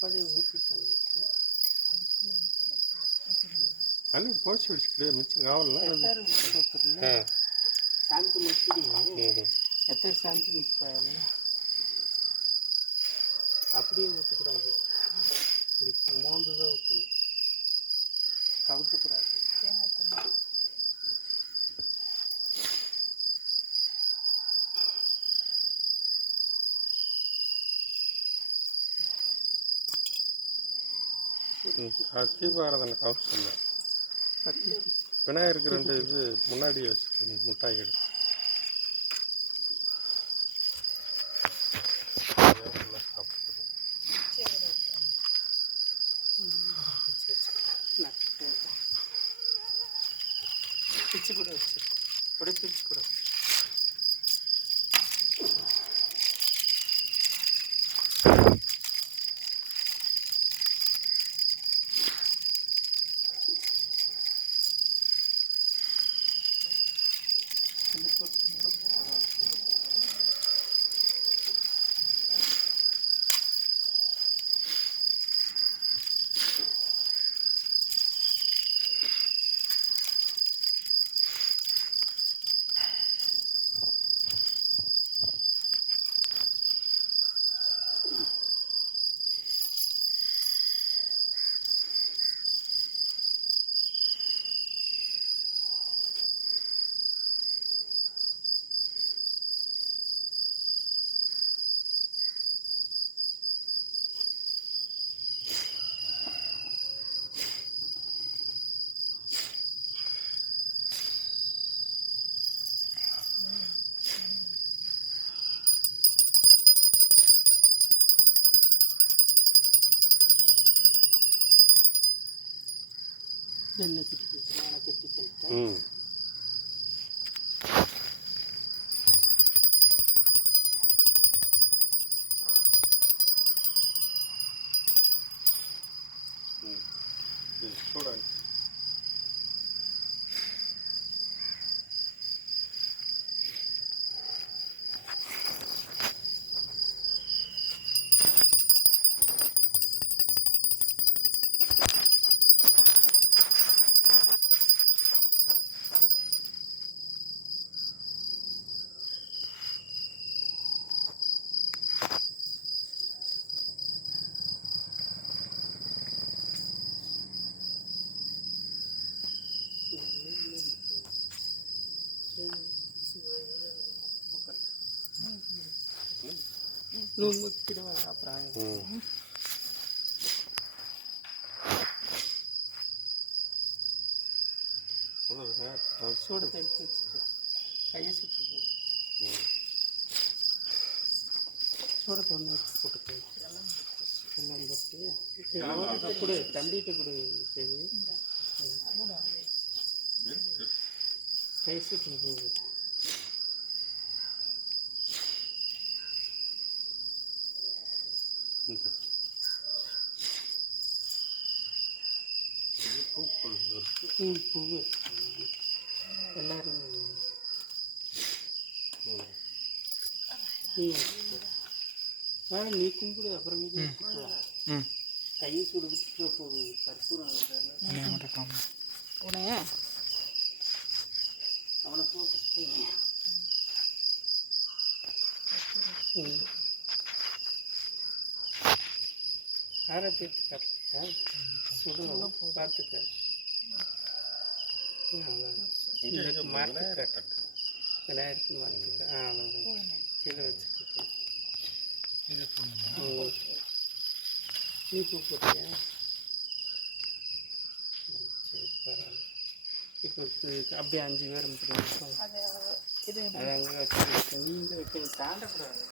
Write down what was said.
அப்போதே ஊற்றிட்டாங்க. అన్నీ పోసి ఇప్పుడే మించి కావాలా శాంతి ముక్కిడి எத்தனை சாந்தி முப்பாங்க அப்படியே ஊற்றக்கூடாது. இப்படி மோந்து தான் ஊற்றணும், கவுத்தக்கூடாது. தீபாரதனுக்கு அவசியம் இல்லை. விநாயகருக்கு 2 இது முன்னாடி வச்சுட்டு முட்டாய் எடுத்து பிச்சு கூட வச்சு அப்படியே பிரிச்சு கூட வச்சு எண்ணெய் பிடிச்சி நல்லா கெட்டி தள்ளிட்டேன். చూడండి నువ్వు ముక్కిడవా ప్రాయం சூடு தெளித்து வச்சுக்கோ, கையை சுட்டு சூடத்தை ஒன்று வச்சு போட்டுக்கோ. எல்லாம் போட்டு கொடு, தம்பிகிட்ட கொடு. கை சுட்டு போகுது. பூ எல்லாரும் நீ கும்பிடு, அப்புறம் கை சுடு போகுது. கற்பூரம் அவனை போட்டு ஆரத்தி கப்பியா சுடணும், பார்த்துக்க. விநாயகருக்கு மாற்றுக்க, அவ்வளோதான். கீழே வச்சுக்க. நீ பூ போட்டியா? சரி, பரவாயில்ல. இப்போ அப்படியே 5 பேர் அது அங்கே வச்சு நீ இந்த வைக்க தாண்டக்கூடாது.